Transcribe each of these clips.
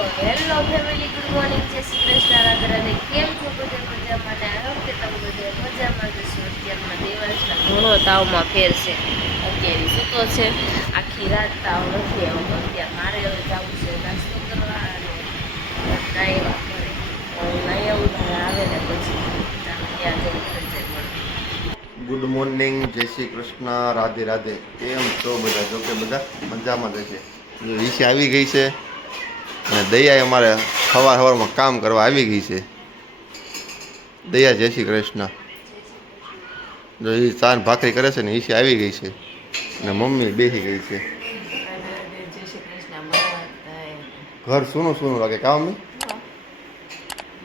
Hello family, good morning, જય શ્રી કૃષ્ણ, રાધે રાધે. કેમ છો બધે? મજામાં ને? આવો કે તમે બધે મજામાં જશો. અત્યારના દિવસના ઘણો તાવમાં ફેર છે. અત્યારે સૂતો છે, આખી રાત તાવ નથી આવતો. અત્યારે મારે હવે જવું છે નાસ્તો કરવા અને નાહવા કરે. નાહી આવું આવે ને પછી ત્યાં જવું થઈ જાય. ગુડ મોર્નિંગ, જય શ્રી કૃષ્ણ, રાધે રાધે. કેમ છો બધા? જો કે બધા મજામાં જ છે. ઈશે આવી ગઈ છે અને દયા અમારે સવારમાં કામ કરવા આવી ગઈ છે. દયા, જય શ્રી કૃષ્ણ. જો એ ચાર ભાખરી કરે છે ને ઈશે આવી ગઈ છે અને મમ્મી બેસી ગઈ છે. ઘર સૂનું સૂનું લાગે કા મમ્મી?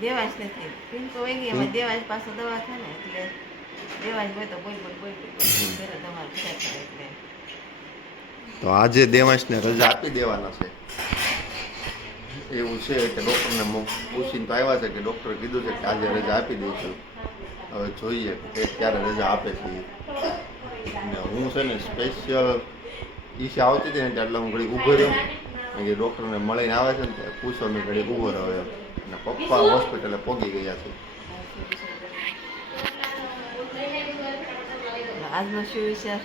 દેવાજ નથી પિંકો વહી ગઈ. એમાં દેવાજ પાછો દવાખાને એટલે દેવાજ હોય તો બોલ ઘરે તમારે ફેર કરે એટલે તો આજે દેવાંશને રજા આપી દેવાના છે એવું છે કે ડૉક્ટરને પૂછીને તો આવ્યા છે કે ડૉક્ટરે કીધું છે કે આજે રજા આપી દઈશું. હવે જોઈએ કે ક્યારે રજા આપે છે. અને હું છે ને સ્પેશિયલ ઈશે આવતી હતી ને એટલે હું ઘડી ઊભો રહ્યો કે ડૉક્ટરને મળીને આવે છે ને ત્યારે પૂછો મેં ઘડી ઊભો રહ્યો એમ. અને પપ્પા હોસ્પિટલે પહોંચી ગયા છે. આજનો શું વિચાર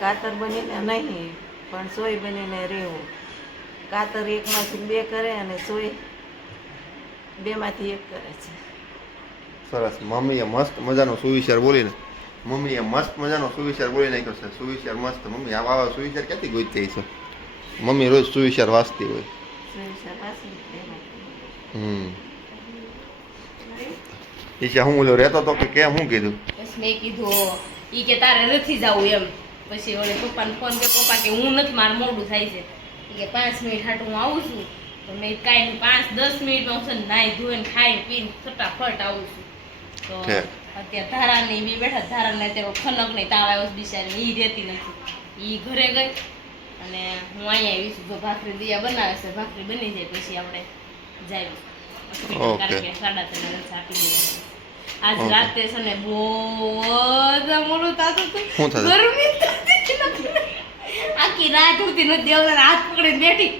કાતર બનીને નહીં પણ સોય બનીને રહેવું. કાતર એકમાંથી બે કરે અને સોય બેમાંથી એક કરે છે. સરસ. મમ્મીએ મસ્ત મજાનો સુવિચાર બોલીને મમ્મીએ મસ્ત મજાનો સુવિચાર બોલી નાખ્યો છે. સુવિચાર મસ્ત. મમ્મી આવા સુવિચાર ક્યાંથી ગોતી છે? મમ્મી રોજ સુવિચાર વાંચતી હોય. સુવિચાર પાછી ઈશા હું ઓલો રહેતો તો કે કેમ હું કીધું? બસ મેં કીધું ઈ કે તારે નથી જવું એમ. પછી ઓલે પપ્પાને ફોન કર્યો. પપ્પા કે હું નથી, મારે મોડું થાય છે. કે 5 મિનિટ હાટું હું આવું છું. તો મેં કાંઈ 5-10 મિનિટમાં હું છે ને નાહી ધોઈને ખાઈ પીને ફટાફટ આવું છું. તો અત્યારે ધારાને બી બેઠા. ધારાને અત્યારે ખનક નહીં તાવ આવ્યો બિચારી, એ રહેતી નથી. એ ઘરે ગઈ અને હું અહીંયા આવી છું. જો ભાખરી દિયા બનાવે છે, ભાખરી બની જાય પછી આપણે જાય. કારણ કે 3:30 રજા આપી દેવાની. આજ રાતે છે ને બહુ મોડું થતું હતું. ગરમી આખી રાત ઉઠતી નથી. દેવદાર હાથ પકડીને બેઠી.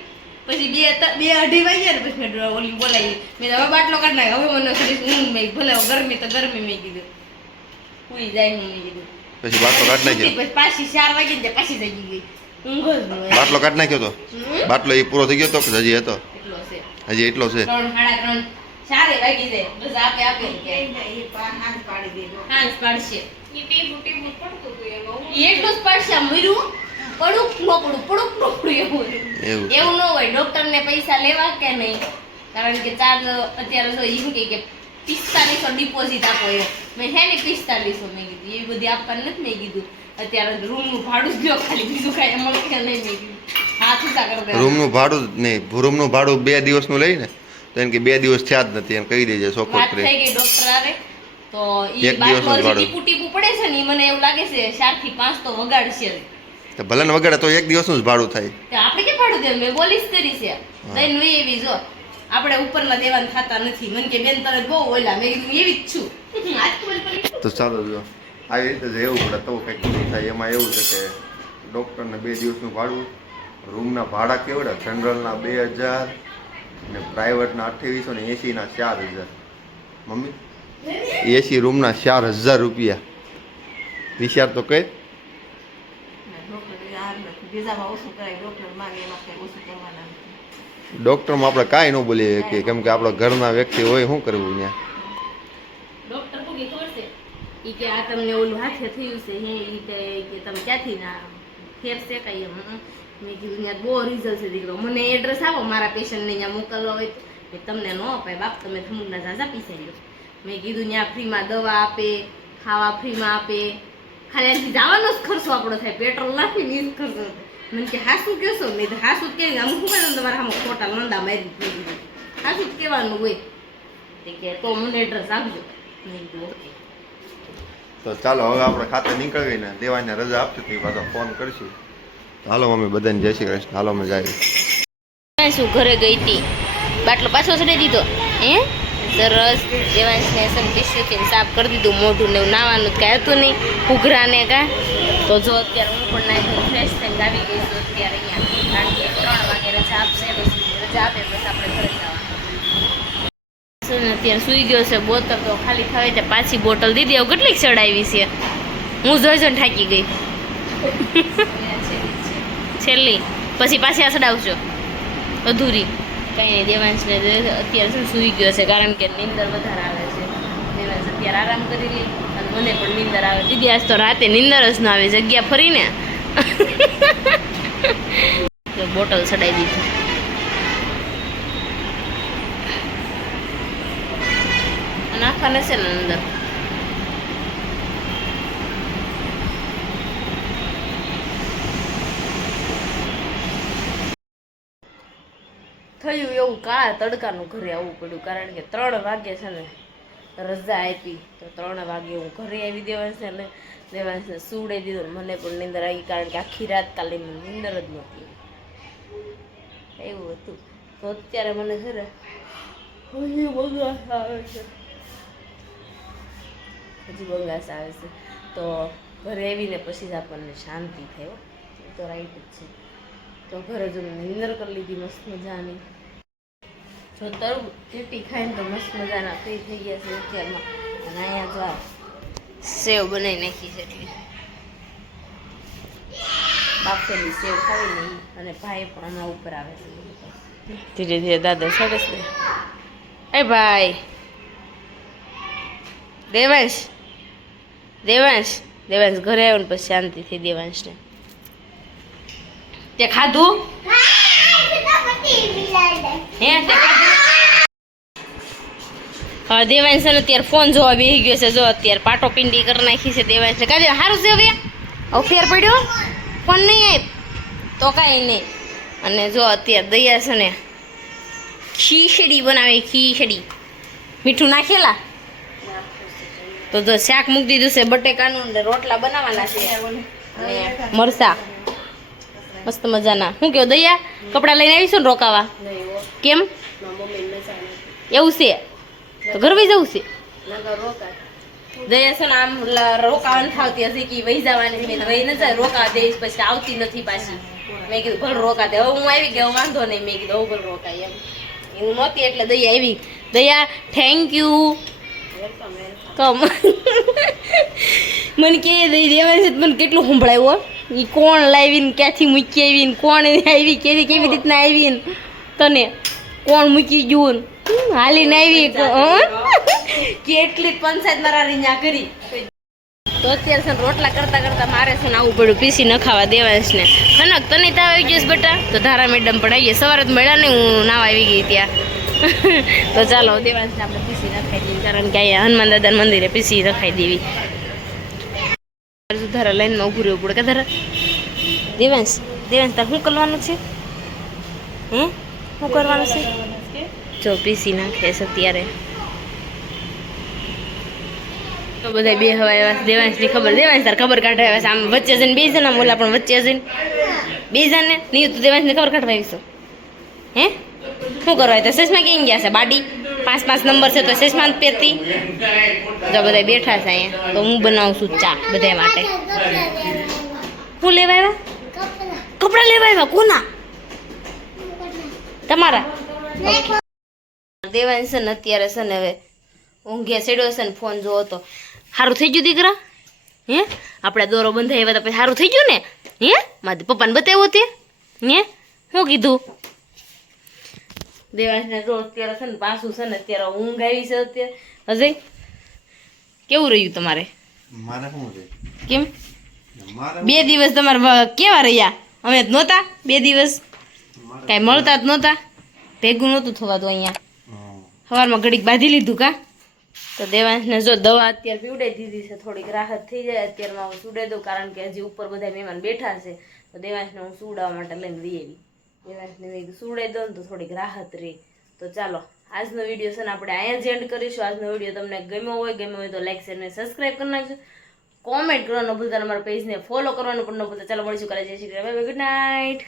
પછી 2-2:30 વાગ્યા ને પછી મેં ઓલી બોલાવી. મેં હવે બાટલો કાઢ નાખ્યો. હવે મને ખરી ઊંઘ મેં ભલે ગરમી તો ગરમી મેં કીધું સુઈ જાય હું મેં કીધું. પછી બાટલો કાઢ નાખ્યો. પછી પાછી 4 વાગ્યા ને પાછી જાગી ગઈ. ઊંઘ જ ન બાટલો કાઢ નાખ્યો તો બાટલો એ પૂરો થઈ ગયો તો કે હજી હતો? એટલો છે. હજી એટલો છે. 3-3:30 4 વાગી જાય. બસ આપે કે હાથ પાડી દે. હાંસ પાડશે. ઈ ટીપુ પડતું હતું એમાં. એટલું જ પડશે. મર્યું પડુક ન પડું એવું ન હોય. ડોક્ટરને પૈસા લેવા કે નહીં? કારણ કે ચાર્જ અત્યારે તો એમ કે 4500 ડિપોઝિટ આપો એમ. મેં છે ને 4500 મેં કીધું. એ બધી આપવાનું નથી મેં કીધું. અત્યારે રૂમનું ભાડું જ લ્યો ખાલી, બીજું કાંઈ મળે કે નહીં મેં કીધું. હાથ ઊંચા કરી દે. રૂમનું ભાડું જ નહીં, રૂમનું ભાડું 2 દિવસનું લઈ ને તો એમ કે 2 દિવસ થયા જ નથી એમ કહી દેજે. સોખો વાત થઈ ગઈ ડોક્ટર આવે તો ઈ બાટલો ટીપુ પડે છે ને મને એવું લાગે છે 4 થી 5 તો વગાડશે. તો ભલે ને વગાડે તો 1 દિવસનું જ ભાડું થાય. આપણે કે ભાડું દે? મેં બોલીશ કરી છે દઈને વી એવી જો આપણે ઉપરના દેવાન થતા નથી. મને કે બેન તરત બહુ ઓલા. મેં કીધું એવી જ છું. તો ચાલો જો આવી રીતે જ રહેવું પડે તો કંઈક નહીં થાય. એમાં એવું છે કે ડૉક્ટરને 2 દિવસનું ભાડું, રૂમના ભાડા કેવડા? જનરલના 2000 ને પ્રાઇવેટના 2880 ના 4000. મમ્મી AC રૂમના 4000 રૂપિયા. વિચાર તો કઈ. ડૉક્ટરમાં આપણે કાંઈ ન બોલીએ કે કેમ કે આપણા ઘરના વ્યક્તિ હોય શું કરવું ત્યાં? ડોક્ટર કોકે ખબર છે ઈ કે આ તમને ઓલું હાથે થયું છે હે ઈ કે તમે ક્યાંથી ના ફેર છે કઈ એમ. મેં કીધું ત્યાં બહુ રિઝલ્ટ છે દીકરો. મને એડ્રેસ આપો મારા પેશન્ટને ત્યાં મોકલવા હોય તો. તમને ન અપાય બાપ, તમે થમુકના ઝાઝા પીસાઈ લો. મેં કીધું ત્યાં ફ્રીમાં દવા આપે, ખાવા ફ્રીમાં આપે. ખાલી અહીંથી જવાનો જ ખર્ચો આપણો થાય. પેટ્રોલ નાખીને એ જ ખર્ચો. મને કે હાસું કહેશો? મેં તો હાસું જ કહેવું. અમુક શું કરે તમારે આમાં ખોટા લંડા મારી દીધું. હાસું જ કહેવાનું હોય. કે તો મને એડ્રેસ આપજો. મેં કીધું ઓકે. તો ચાલો હવે આપણે ખાતે નીકળવી ને દેવાને રજા આપશે તો પાછો ફોન કરશું. હાલો મમ્મી બધાને જય શ્રી કૃષ્ણ. હાલો અમે જાય. શું ઘરે ગઈ હતી બાટલો પાછો ચડી દીધો હે? સરસ. દેવાંશને ટીસ્યુથી સાફ કરી દીધું મોઢું ને એવું. નાવાનું જ કાંઈ હતું નહીં. ઘૂઘરા ને કાં તો જો અત્યારે હું પણ નાહી ફ્રેશ થઈને આવી ગઈ છું અત્યારે અહીંયા. કારણ કે 3 વાગે રજા આપશે પછી રજા આપે બસ આપણે ઘરે જવાનું. અત્યારે સુઈ ગયો છે. બોટલ તો ખાલી ખાવી ત્યાં પાછી બોટલ દીધી. હવે કેટલીક ચડાવી છે હું જોઈને થાકી ગઈ. છેલ્લી પછી પાછી આ ચડાવશો અધૂરી. કંઈ નહીં, દેવાંશને અત્યારે શું સૂઈ ગયો છે કારણ કે નીંદર વધારે આવે છે. દેવાંશ અત્યારે આરામ કરી લે અને મને પણ નીંદર આવે. દીદી આજ તો રાતે નીંદર જ ના આવે જગ્યા ફરીને. બોટલ ચડાવી દીધી. નાખવાને છે ને અંદર. થયું એવું કાળા તડકાનું ઘરે આવવું પડ્યું કારણ કે 3 વાગે છે ને રજા આપી તો 3 વાગે હું ઘરે આવી. દેવાંશને સુવડાવી દીધો. મને પણ નીંદર આવી કારણ કે આખી રાત કાલે નીંદર જ નહોતી. એવું હતું. તો અત્યારે મને છે ને હજી બંગાસ આવે છે. તો ઘરે આવીને પછી જ આપણને શાંતિ થાય. તો રાઈટ જ છે. તો ઘરે જો નીંદર કરી લીધી મસ્ત મજાની. જો તરબૂચ ચીટી ખાઈને તો મસ્ત મજાના ફ્રી થઈ ગયા છે અત્યારમાં. અને અહીંયા જો સેવ બનાવી નાખી છે એટલી બાફેલી સેવ ખાવી નહીં. અને ભાઈ પણ હમણાં ઉપર આવે છે. ધીરે ધીરે દાદા સરસ દે. એ ભાઈ દેવાંશ દેવાંશ દેવાંશ ઘરે આવ્યો ને પછી શાંતિથી દેવાંશને તે ખાધું હે તે ખાધું. હા દેવાંશ ને અત્યારે ફોન જોવા બેસી ગયો છે. જો અત્યારે પાટો પિંડી કરી નાખી છે દેવાંશ ને. કાજે સારું છે હવે ફેર પડ્યો. ફોન નહીં આપ તો કાંઈ નહીં. અને જો અત્યારે દયા છે ને ખીચડી બનાવે. ખીચડી મીઠું નાખેલા તો જો શાક મૂકી દીધું છે બટેકાનું ને રોટલા બનાવવાના છે અને મરસા મસ્ત મજાના. શું કહો દયા કપડાં લઈને આવીશું ને રોકાવા? કેમ એવું છે? તો ઘર વહી જવું છે? દયા છે ને આમ રોકાવાનું થાવતી હશે કે વહી જવાની. મેં વહી ન જાય રોકાવા દઈશ પછી આવતી નથી પાછી. મેં કીધું ભલે રોકા દે. હવે હું આવી ગયો વાંધો નહીં. મેં કીધું હવે ભલે રોકાય એમ. હું નહોતી એટલે દયા આવી. દયા થેન્ક યુ. કમ મને કે દેવાંશ મને કેટલું સંભળાયું. એ કોણ લાવીને ક્યાંથી મૂકી આવીને કોણ આવી કેવી રીતના આવીને તને કોણ મૂકી ગયું હાલીને આવી કેટલી પંચાયત મારા ત્યાં કરી. તો અત્યારે છે રોટલા કરતા કરતા મારે છે ને આવું પડ્યું પીસી ન ખાવા દેવાંશને. હનક તને તાવ આવી ગયો બેટા? તો ધારા મેડમ પણ આવી ગયા. સવારે તો મળ્યા ને હું નાવા આવી ગઈ ત્યાં. તો ચાલો દેવાંશને આપણે પીસી રખાઈ દઈએ કારણ કે અહીંયા હનુમાન દાદાના મંદિરે પીસી રખાઈ દેવી. ધારા લાઈનમાં ઉભું રહેવું પડે કે ધારા. દેવાંશ તાર શું કરવાનું છે? હે શું કરવાનું છે? જો પીસી નાખે છે અત્યારે. તો બધા બે હવા એવા દેવાંશની ખબર. દેવાંશ તાર ખબર કાઢવા આવ્યા છે. આમ વચ્ચે જઈને બે જણ આમ ઓલા પણ વચ્ચે જઈને બે જણ ને નહીં તું દેવાંશની ખબર કાઢવા આવીશું. હે શું કરવા? તો ચશ્મા કેમ ગયા છે બાડી? 5 નંબર છે તો ચશ્મા જ પહેરતી. જો બધા બેઠા છે અહીંયા. તો હું બનાવું છું ચા બધા માટે. શું લેવા આવ્યા? કપડાં લેવા આવ્યા? કોના? તમારા? દેવાંશ છે ને અત્યારે છે ને હવે ઊંઘે ચડ્યો છે ને ફોન જોવો તો. સારું થઈ ગયું દીકરા? હે આપણે દોરો બંધાવ્યા તો પછી સારું થઈ ગયું ને? હે મારા પપ્પાને બતાવ્યો તે? હે શું કીધું? દેવાંશને જો અત્યારે છે ને પાછું છે ને અત્યારે ઊંઘ આવી છે અત્યારે. અજય કેવું રહ્યું તમારે? મારે શું છે? કેમ 2 દિવસ તમારે કેવા રહ્યા? અમે જ નહોતા 2 દિવસ કાંઈ મળતા જ નહોતા. ભેગું નહોતું થવાતું અહીંયા. સવારમાં ઘડીક બાંધી લીધું કા? તો દેવાંશને જો દવા અત્યારે પીવડાવી દીધી છે. થોડીક રાહત થઈ જાય અત્યારમાં હું સુડાઈ દઉં કારણ કે હજી ઉપર બધા મહેમાન બેઠા છે. તો દેવાંશને હું સુડાવવા માટે લઈને લઈ આવી. દેવાંશને મેં સુડાઈ દઉં ને તો થોડીક રાહત રહે. તો ચાલો આજનો વિડીયો છે ને આપણે અહીંયા જ એન્ડ કરીશું. આજનો વિડીયો તમને ગમ્યો હોય તો લાઈક શેર અને સબસ્ક્રાઈબ કરી નાખજો. કોમેન્ટ કરવાનું ભૂલતા, અમારા પેજને ફોલો કરવાનું પણ ન ભૂલતા. ચાલો મળીશું કાલે. જય Shri Krishna. Bye bye. Good night.